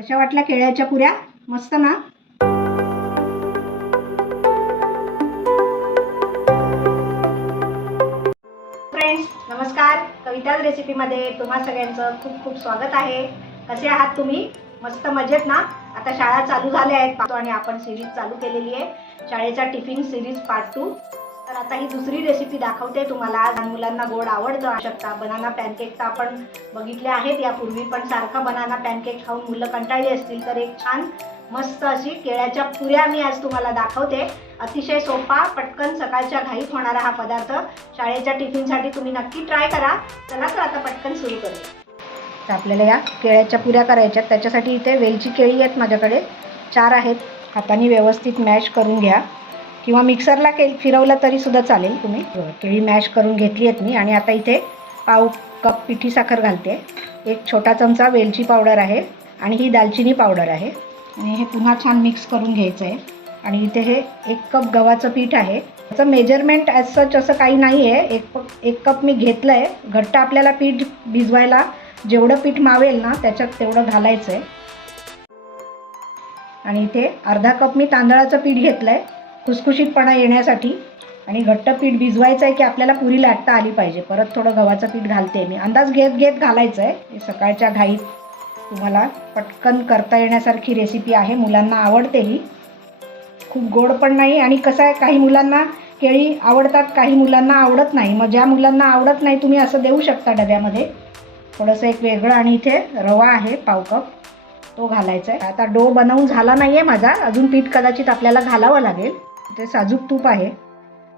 कशा वाटल्या केळ्याच्या पुऱ्या? मस्त ना? फ्रेंड्स नमस्कार, कविताज रेसिपीमध्ये तुम्हा सगळ्यांचं खूप खूप स्वागत आहे. कसे आहात तुम्ही? मस्त मजेत ना? आता शाळा चालू झाल्या आहेत आणि आपण सिरीज चालू केलेली आहे, शाळेचा टिफिन सिरीज पार्ट 2. तर आता ही दुसरी रेसिपी दाखवते तुम्हाला. लहान मुलांना गोड आवडतं शकता. बनाना पॅनकेक तर आपण बघितले आहेत यापूर्वी, पण सारखा बनाना पॅनकेक खाऊन मुलं कंटाळली असतील तर एक छान मस्त अशी केळ्याच्या पुऱ्या मी आज तुम्हाला दाखवते. अतिशय सोपा, पटकन सकाळच्या घाईत होणारा हा पदार्थ शाळेच्या टिफिनसाठी तुम्ही नक्की ट्राय करा. चला तर आता पटकन सुरू करूया. तर आपल्याला या केळ्याच्या पुऱ्या करायच्यात. त्याच्यासाठी इथे वेलची केळी आहेत माझ्याकडे, 4 आहेत. हाताने व्यवस्थित मॅश करून घ्या किंवा मिक्सरला फिरवलं तरी सुद्धा चालेल. तुम्ही केळी मॅश करून घेतली आहेत मी. आणि आता इथे पाव कप पिठी साखर घालते. एक छोटा चमचा वेलची पावडर आहे आणि ही दालचिनी पावडर आहे. आणि हे पुन्हा छान मिक्स करून घ्यायचं आहे. आणि इथे हे 1 कप गव्हाचं पीठ आहे. त्याचं मेजरमेंट ॲज सच असं काही नाही आहे. एक कप मी घेतलं आहे. घट्ट आपल्याला पीठ भिजवायला जेवढं पीठ मावेल ना त्याच्यात तेवढं घालायचं आहे. आणि इथे अर्धा कप मी तांदळाचं पीठ घेतलं आहे खुसखुशीतपणा येण्यासाठी. आणि घट्ट पीठ भिजवायचं आहे की आपल्याला पुरी लाटता आली पाहिजे. परत थोडं गव्हाचं पीठ घालते मी. अंदाज घेत घालायचं आहे. सकाळच्या घाईत तुम्हाला पटकन करता येण्यासारखी रेसिपी आहे. मुलांना आवडते ही. खूप गोड पण नाही. आणि कसं आहे, काही मुलांना केळी आवडतात, काही मुलांना आवडत नाही. मग ज्या मुलांना आवडत नाही तुम्ही असं देऊ शकता डब्यामध्ये थोडंसं एक वेगळं. आणि इथे रवा आहे पाव कप, तो घालायचा आहे. आता डो बनवून झाला नाही आहे माझा, अजून पीठ कदाचित आपल्याला घालावं लागेल. इथे साजूक तूप आहे,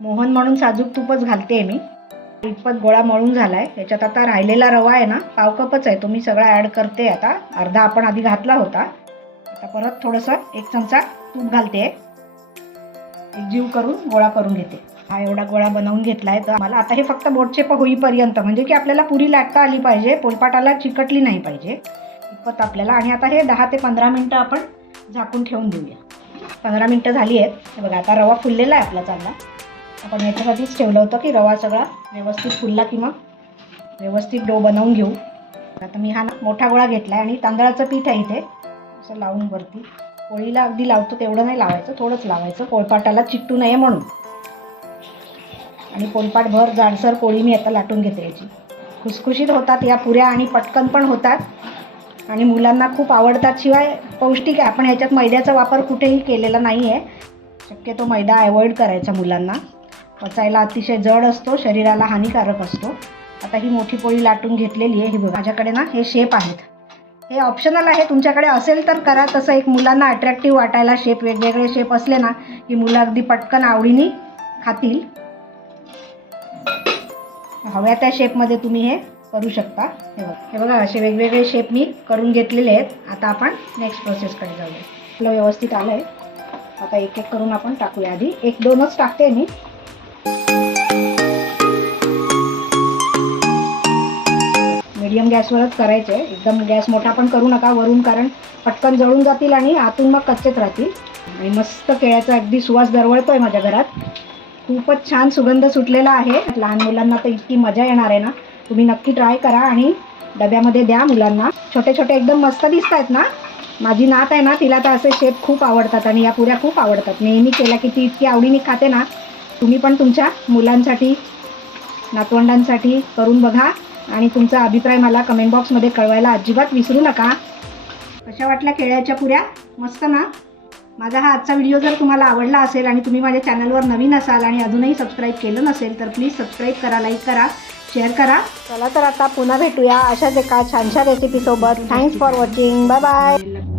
मोहन म्हणून साजूक तूपच घालते मी. इतपत गोळा मळून झाला आहे. त्याच्यात आता राहिलेला रवा आहे ना, पाव कपच आहे, तो मी सगळा ॲड करते. आता अर्धा आपण आधी घातला होता. आता परत थोडंसं 1 चमचा तूप घालते. एकजीव करून गोळा करून घेते. हा एवढा गोळा बनवून घेतला आहे. तर मला आता हे फक्त बोटचेप होईपर्यंत, म्हणजे की आपल्याला पुरी लाटता आली पाहिजे, पोलपाटाला चिकटली नाही पाहिजे इतपत आपल्याला. आणि आता हे 10 ते 15 मिनटं आपण झाकून ठेवून देऊया. 15 मिनटं झाली आहेत. हे बघा आता रवा फुललेला आहे आपला चांगला. आपण याच्यासाठीच ठेवलं होतं की रवा सगळा व्यवस्थित फुलला की मग व्यवस्थित डो बनवून घेऊ. आता मी हा मोठा गोळा घेतला आहे आणि तांदळाचं पीठ आहे इथे असं लावून वरती. पोळीला अगदी लावतो तेवढं नाही लावायचं, थोडंच लावायचं, पोळपाटाला चिकटू नये म्हणून. आणि पोळपाटभर जाडसर पोळी मी आता लाटून घेते याची. खुसखुशीत होतात या पुऱ्या आणि पटकन पण होतात आणि मुलांना खूप आवडतात. शिवाय पौष्टिक आहे. आपण ह्याच्यात मैद्याचा वापर कुठेही केलेला नाही आहे. शक्यतो मैदा अवॉइड करायचा. मुलांना पचायला अतिशय जड असतो, शरीराला हानिकारक असतो. आता ही मोठी पोळी लाटून घेतलेली आहे. ही बघा माझ्याकडे ना हे शेप आहेत. हे ऑप्शनल आहे, तुमच्याकडे असेल तर करा. तसं एक मुलांना अट्रॅक्टिव्ह वाटायला शेप, वेगवेगळे शेप असले ना की मुलं अगदी पटकन आवडीने खातील. हव्या त्या शेपमध्ये तुम्ही हे करू शकता. हे बघा असे वेगवेगळे शेप मी करून घेतलेले आहेत. आता आपण नेक्स्ट प्रोसेसकडे जाऊया. आपलं व्यवस्थित आलं आहे. आता एक एक करून आपण टाकूया. आधी 1-2च टाकते मी. मीडियम गॅसवरच करायचं आहे. एकदम गॅस मोठा पण करू नका वरून, कारण पटकन जळून जातील आणि आतून मग कच्चेच राहतील. आणि मस्त केळ्याचा अगदी सुवास दरवळतोय माझ्या घरात. खूपच छान सुगंध सुटलेला आहे. लहान मुलांना तर इतकी मजा येणार आहे ना. तुम्ही नक्की ट्राय करा आणि डब्यामध्ये द्या मुलांना. छोटे छोटे एकदम मस्त दिसत आहेत ना. माझी नात आहे ना, तिला तर असे शेप खूप आवडतात आणि या पुऱ्या खूप आवडतात. नेहमी केल्या की ती इतकी आवडीने खाते ना. तुम्ही पण तुमच्या मुलांसाठी, नातवंडांसाठी करून बघा आणि तुमचा अभिप्राय मला कमेंट बॉक्समध्ये कळवायला अजिबात विसरू नका. कशा वाटल्या केळ्याच्या पुऱ्या? मस्त ना? माझा हा आजचा व्हिडिओ जर तुम्हाला आवडला असेल आणि तुम्ही माझ्या चॅनलवर नवीन असाल आणि अजूनही सबस्क्राईब केलं नसेल तर प्लीज सबस्क्राईब करा, लाईक करा, शेअर करा. चला तर आता पुन्हा भेटूया अशाच एका छानशा रेसिपीसोबत. Thanks for watching. Bye bye.